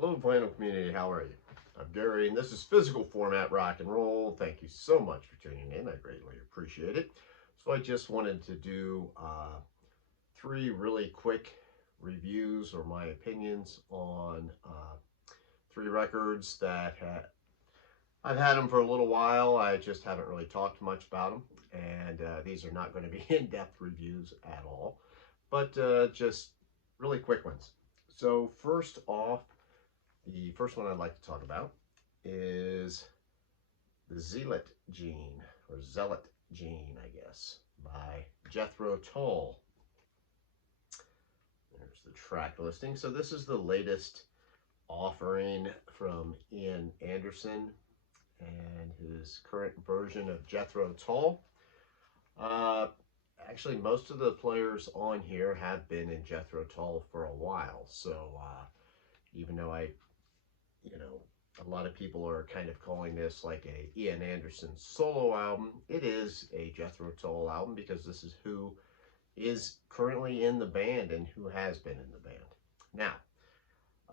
Hello, vinyl community. How are you? I'm Gary, and this is Physical Format Rock and Roll. Thank you so much for tuning in. I greatly appreciate it. So I just wanted to do three really quick reviews or my opinions on three records that I've had them for a little while. I just haven't really talked much about them, and these are not going to be in-depth reviews at all, but just really quick ones. So first off, the first one I'd like to talk about is the Zealot Gene, or Zealot Gene, I guess, by Jethro Tull. There's the track listing. So this is the latest offering from Ian Anderson and his current version of Jethro Tull. Actually, most of the players on here have been in Jethro Tull for a while. So even though a lot of people are kind of calling this like a Ian Anderson solo album, it is a Jethro Tull album because this is who is currently in the band and who has been in the band.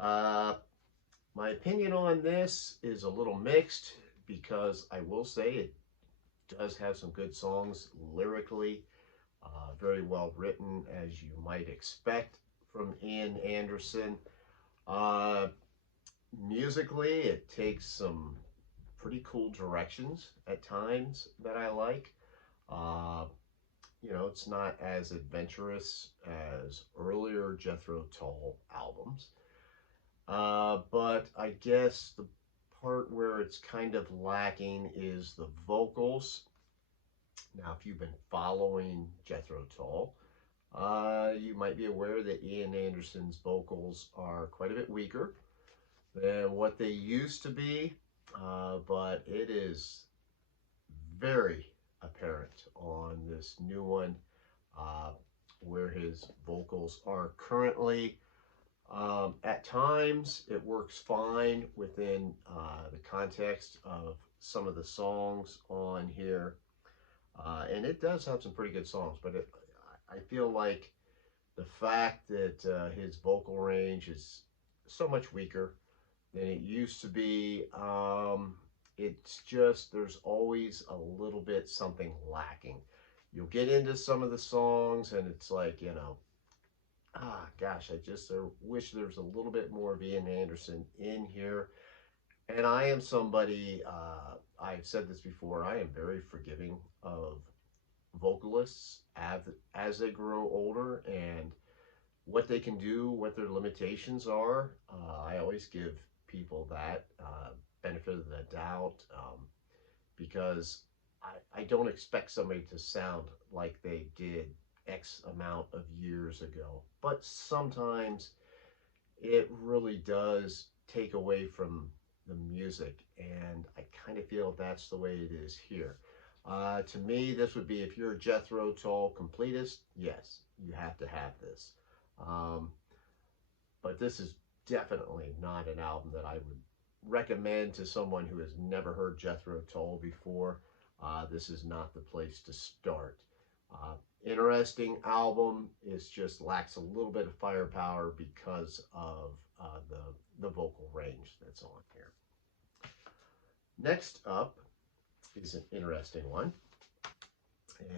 Now, my opinion on this is a little mixed because I will say it does have some good songs lyrically, very well written, as you might expect from Ian Anderson. Musically, it takes some pretty cool directions at times that I like. It's not as adventurous as earlier Jethro Tull albums. But I guess the part where it's kind of lacking is the vocals. Now, if you've been following Jethro Tull, you might be aware that Ian Anderson's vocals are quite a bit weaker than what they used to be, but it is very apparent on this new one where his vocals are currently. At times, it works fine within the context of some of the songs on here, and it does have some pretty good songs, but I feel like the fact that his vocal range is so much weaker than it used to be, it's just, there's always a little bit something lacking. You'll get into some of the songs and it's like, gosh, I just wish there was a little bit more of Ian Anderson in here. And I am somebody, I've said this before, I am very forgiving of vocalists as they grow older and what they can do, what their limitations are. I always give people that benefit of the doubt because I don't expect somebody to sound like they did X amount of years ago. But sometimes it really does take away from the music, and I kind of feel that's the way it is here. To me, this would be, if you're a Jethro Tull completist, yes, you have to have this. But this is definitely not an album that I would recommend to someone who has never heard Jethro Tull before. This is not the place to start. Interesting album. It just lacks a little bit of firepower because of the vocal range that's on here. Next up is an interesting one,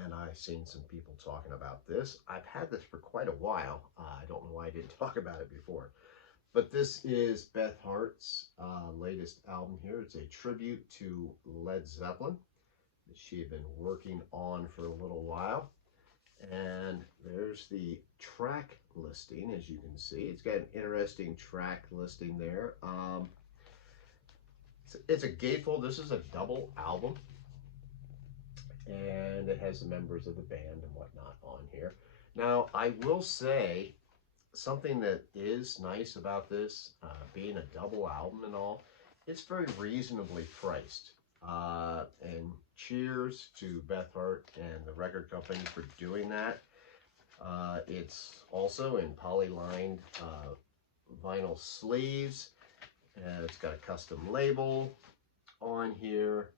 and I've seen some people talking about this. I've had this for quite a while. I don't know why I didn't talk about it before, but this is Beth Hart's latest album here. It's a tribute to Led Zeppelin that she had been working on for a little while. And there's the track listing, as you can see. It's got an interesting track listing there. It's a gatefold. This is a double album, and it has the members of the band and whatnot on here. Now, I will say something that is nice about this, being a double album and all, it's very reasonably priced. And cheers to Beth Hart and the record company for doing that. It's also in poly-lined vinyl sleeves. It's got a custom label on here.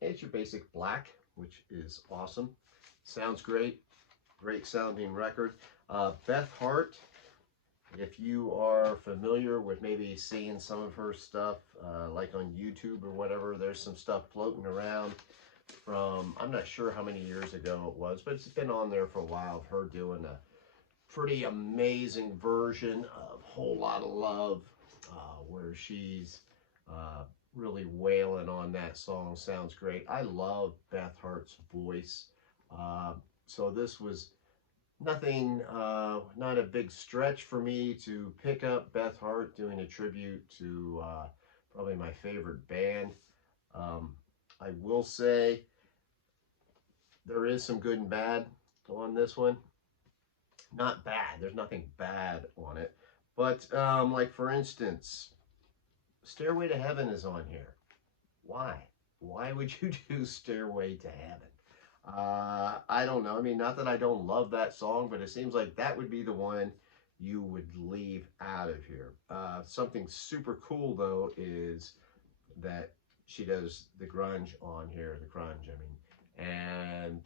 It's your basic black, which is awesome. Sounds great. Great sounding record. Beth Hart If you are familiar with maybe seeing some of her stuff, like on YouTube or whatever, there's some stuff floating around from, I'm not sure how many years ago it was, but it's been on there for a while, of her doing a pretty amazing version of Whole Lot of Love, where she's uh, really wailing on that song. Sounds great. I love Beth Hart's voice. Uh, so this was nothing, not a big stretch for me to pick up Beth Hart doing a tribute to probably my favorite band. Um, I will say there is some good and bad on this one. Not bad. There's nothing bad on it. But like for instance, Stairway to Heaven is on here. Why? Why would you do Stairway to Heaven? I don't know. I mean, not that I don't love that song, but it seems like that would be the one you would leave out of here. Something super cool though is that she does the grunge on here, the grunge, I mean, and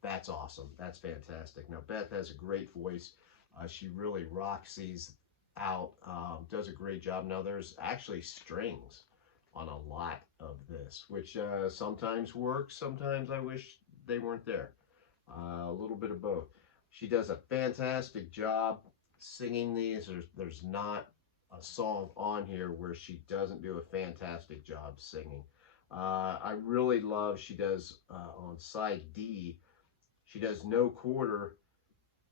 that's awesome. That's fantastic. Now, Beth has a great voice. She really rocks these out, does a great job. Now, there's actually strings on a lot of this, which sometimes works. Sometimes I wish they weren't there. A little bit of both. She does a fantastic job singing these. There's not a song on here where she doesn't do a fantastic job singing. I really love, she does on side D, she does No Quarter,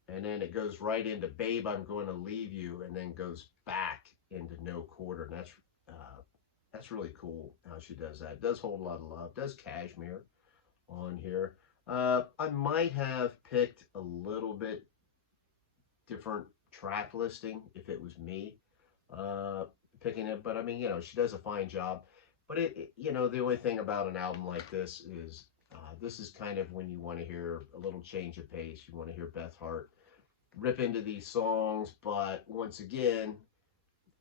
and then it goes right into Babe, I'm Going to Leave You, and then goes back into No Quarter. And that's really cool how she does that. Does Hold a Lot of Love, does Cashmere on here. I might have picked a little bit different track listing if it was me picking it, but I mean, you know, she does a fine job. But you know, the only thing about an album like this is kind of when you want to hear a little change of pace. You want to hear Beth Hart rip into these songs, but once again,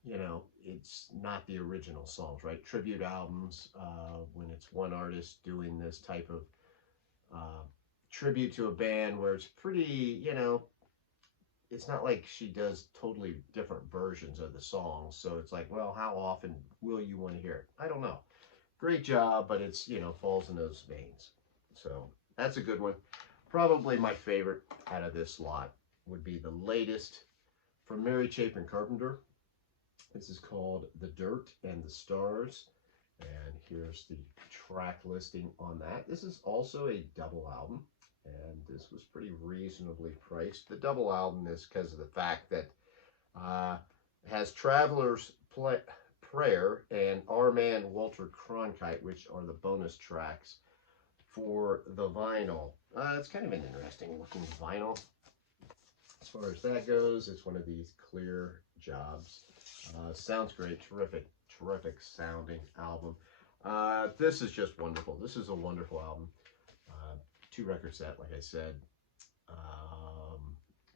you know, it's not the original songs, right? Tribute albums, when it's one artist doing this type of uh, tribute to a band where it's pretty, you know, it's not like she does totally different versions of the songs. So it's like, well, how often will you want to hear it? I don't know. Great job, but it's, you know, falls in those veins. So that's a good one. Probably my favorite out of this lot would be the latest from Mary Chapin Carpenter. This is called The Dirt and the Stars. And here's the track listing on that. This is also a double album, and this was pretty reasonably priced. The double album is because of the fact that it has Traveler's Prayer and Our Man Walter Cronkite, which are the bonus tracks for the vinyl. It's kind of an interesting looking vinyl. As far as that goes, it's one of these clear jobs. Sounds great. Terrific sounding album. This is just wonderful. This is a wonderful album. 2-record set, like I said.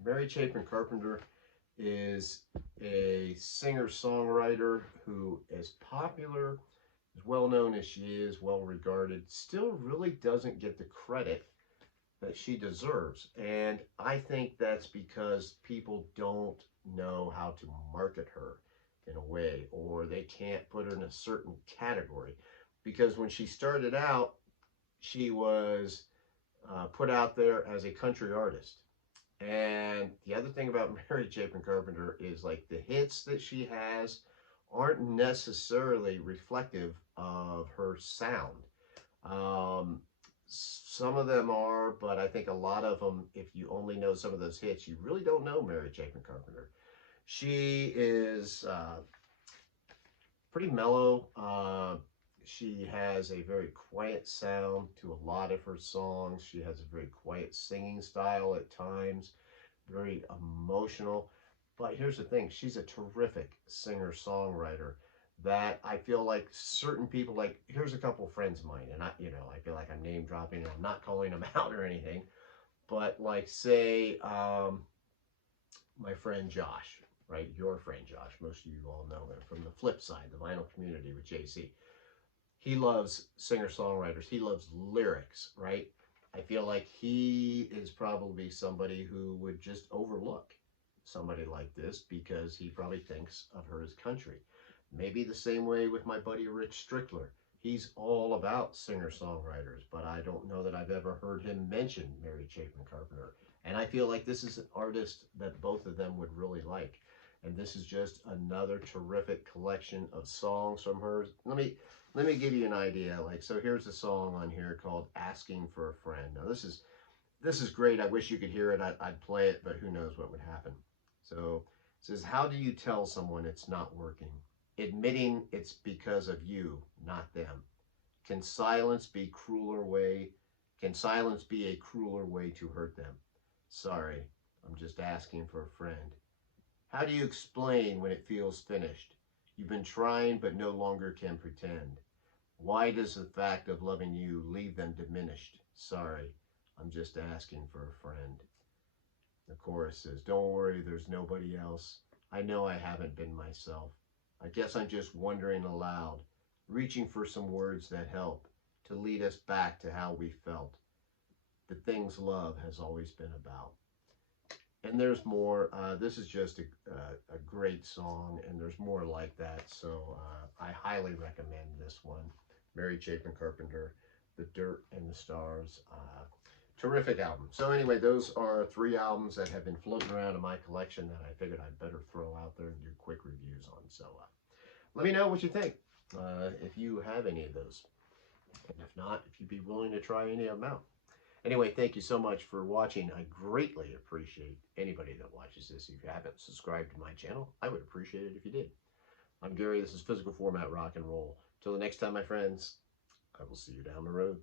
Mary Chapin Carpenter is a singer-songwriter who is popular, as well known as she is, well regarded, still really doesn't get the credit that she deserves. And I think that's because people don't know how to market her in a way, or they can't put her in a certain category. Because when she started out, she was put out there as a country artist. And the other thing about Mary Chapin Carpenter is like the hits that she has aren't necessarily reflective of her sound. Some of them are, but I think a lot of them, if you only know some of those hits, you really don't know Mary Chapin Carpenter. She is pretty mellow. She has a very quiet sound to a lot of her songs. She has a very quiet singing style at times, very emotional. But here's the thing, she's a terrific singer-songwriter that I feel like certain people, like, here's a couple friends of mine, and I, you know, I feel like I'm name dropping and I'm not calling them out or anything, but like, say, my friend Josh, right? Your friend Josh, most of you all know him from the flip side, the vinyl community with JC. He loves singer-songwriters. He loves lyrics, right? I feel like he is probably somebody who would just overlook somebody like this because he probably thinks of her as country. Maybe the same way with my buddy Rich Strickler. He's all about singer-songwriters, but I don't know that I've ever heard him mention Mary Chapin Carpenter. And I feel like this is an artist that both of them would really like. And this is just another terrific collection of songs from her. Let me give you an idea. Like, so here's a song on here called "Asking for a Friend." Now this is great. I wish you could hear it. I'd play it, but who knows what would happen. So it says, "How do you tell someone it's not working? Admitting it's because of you, not them. Can silence be crueler way? Can silence be a crueler way to hurt them? Sorry, I'm just asking for a friend. How do you explain when it feels finished? You've been trying but no longer can pretend. Why does the fact of loving you leave them diminished? Sorry, I'm just asking for a friend." The chorus says, "Don't worry, there's nobody else. I know I haven't been myself. I guess I'm just wondering aloud, reaching for some words that help to lead us back to how we felt, the things love has always been about." And there's more. This is just a great song, and there's more like that. So I highly recommend this one. Mary Chapin Carpenter, "The Dirt and the Stars." Terrific album. So anyway, those are 3 albums that have been floating around in my collection that I figured I'd better throw out there and do quick reviews on. So let me know what you think, if you have any of those. And if not, if you'd be willing to try any of them out. Anyway, thank you so much for watching. I greatly appreciate anybody that watches this. If you haven't subscribed to my channel, I would appreciate it if you did. I'm Gary. This is Physical Format Rock and Roll. Till the next time, my friends, I will see you down the road.